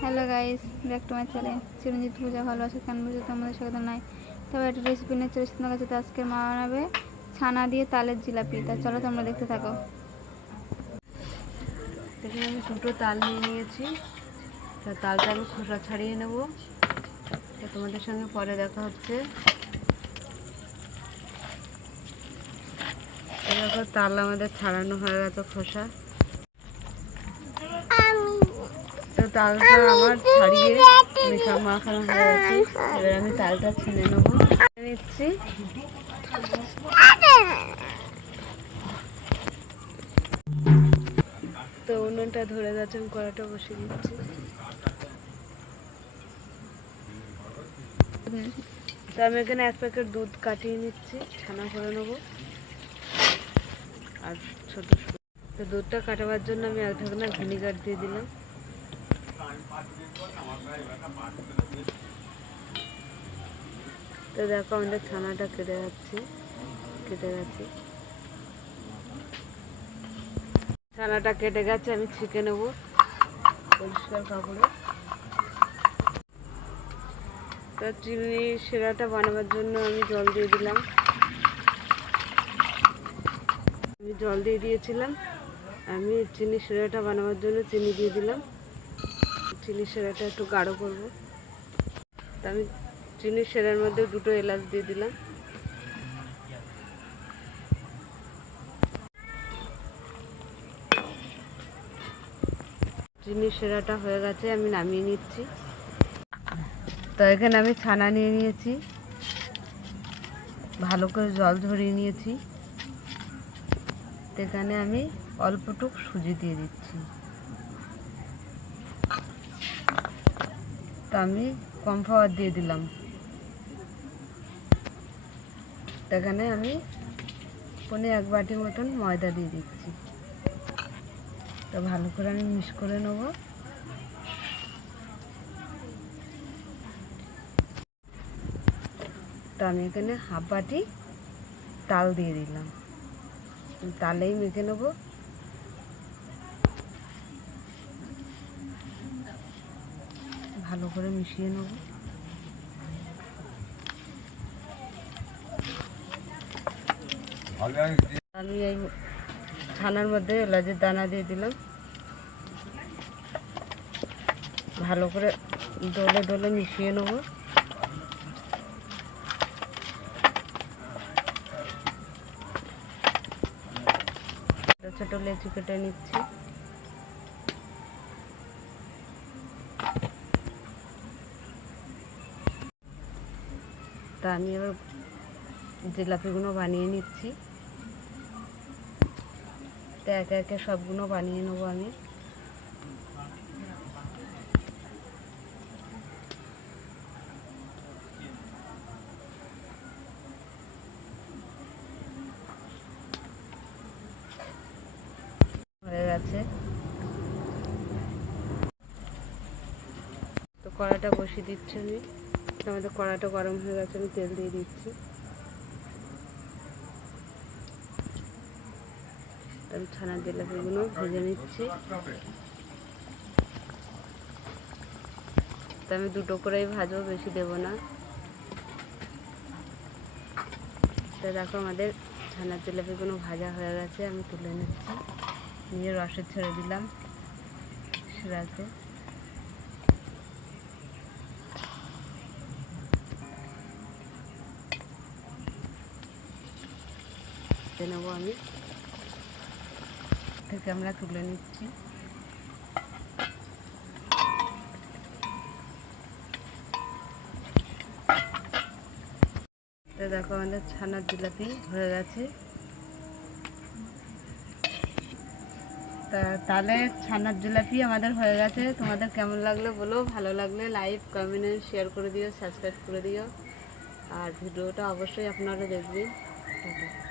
Hello guys, back to my channel Chiranjit পূজা ভালোবাসা কেন বুঝে তোমাদের স্বাগত নাই। তবে একটা রেসিপি নিয়ে চলে এসেছি তোমার কাছে। তো আজকে মা বানাবে ছানা দিয়ে তালের জিলাপি। তা চলো তোমরা দেখতে থাকো। এখানে আমি দুটো তাল নিয়ে নিয়েছি। তা তালটা আমি খোসা ছাড়িয়ে নেব। তো তোমাদের সঙ্গে পরে দেখা হচ্ছে। দেখো তাল আমাদের ছাড়ানো হয়ে গেছে খোসা। তো তালটা আমার ছাড়িয়ে মাখানো হয়ে গেছে। এবার আমি তালটা ছিনে নেবো নিচ্ছি। তো উনুনটা ধরে গেছে, আমি কড়াটা বসিয়ে দিচ্ছি। তো আমি এখানে 1 প্যাকেট দুধ কাটিয়ে নিচ্ছি, ছানা করে নেবো। আর ছোট তো দুধটা কাটাবার জন্য আমি 1 ঢাকনা ভিনিগার দিয়ে দিলাম। তো দেখো আমাদের ছানাটা কেটে গেছে। ছানাটা কেটে গেছে, আমি ছেঁকে নেব পরিষ্কার কাপড়ে। তো চিনি শিরাটা বানাবার জন্য আমি জল দিয়ে দিলাম। আমি চিনি শিরাটা বানাবার জন্য চিনি দিয়ে দিলাম। চিনি শিরাটা একটু গাঢ় করব। তো আমি চিনি শিরার মধ্যে 2টো এলাচ দিয়ে দিলাম। চিনি শিরাটা হয়ে গেছে, আমি নামিয়ে নিচ্ছি। তো এখানে আমি ছানা নিয়ে নিয়েছি, ভালো করে জল ঝরিয়ে নিয়েছি। এখানে আমি অল্পটুক সুজি দিয়ে দিচ্ছি। তো আমি কর্নফ্লাওয়ার দিয়ে দিলাম। এখানে আমি পনে 1 বাটি মতন ময়দা দিয়ে দিচ্ছি। তো ভালো করে আমি মিক্স করে নেব। তো আমি এখানে 1/2 বাটি তাল দিয়ে দিলাম। তালেই মেখে নেব। ভালো করে মিশিয়ে নেব। আমি এই ছানার মধ্যে এলাচের দানা দিয়ে দিলাম। ভালো করে ডলে ডলে মিশিয়ে নেব। ছোট লেচি কেটে নিচ্ছি। তা আমি এবার জিলাপিগুলো বানিয়ে নিচ্ছি। তো একে একে সবগুলো বানিয়ে নেবো আমি। হয়ে গেছে। তো কড়াটা বসিয়ে দিচ্ছি আমি। আমাদের কড়াটা গরম হয়ে গেছে, আমি তেল দিয়ে দিচ্ছি। আমি ছানার জিলাপিগুলো ভেজে নিচ্ছি। তো আমি 2টো করেই ভাজবো, বেশি দেব না। তো দেখো আমাদের ছানার জিলাপিগুলো ভাজা হয়ে গেছে, আমি তুলে নিচ্ছি। নিয়ে রসে ছেড়ে দিলাম শিরাতে। নেবো আমি থেকে আমরা তুলে নিচ্ছি। তো দেখো আমাদের ছানার জিলাপি হয়ে গেছে। তা তাহলে ছানার জিলাপি আমাদের হয়ে গেছে। তোমাদের কেমন লাগলো বলো। ভালো লাগলে লাইক কমেন্ট শেয়ার করে দিও, সাবস্ক্রাইব করে দিও। আর ভিডিওটা অবশ্যই আপনারা দেখবেন। টাটা।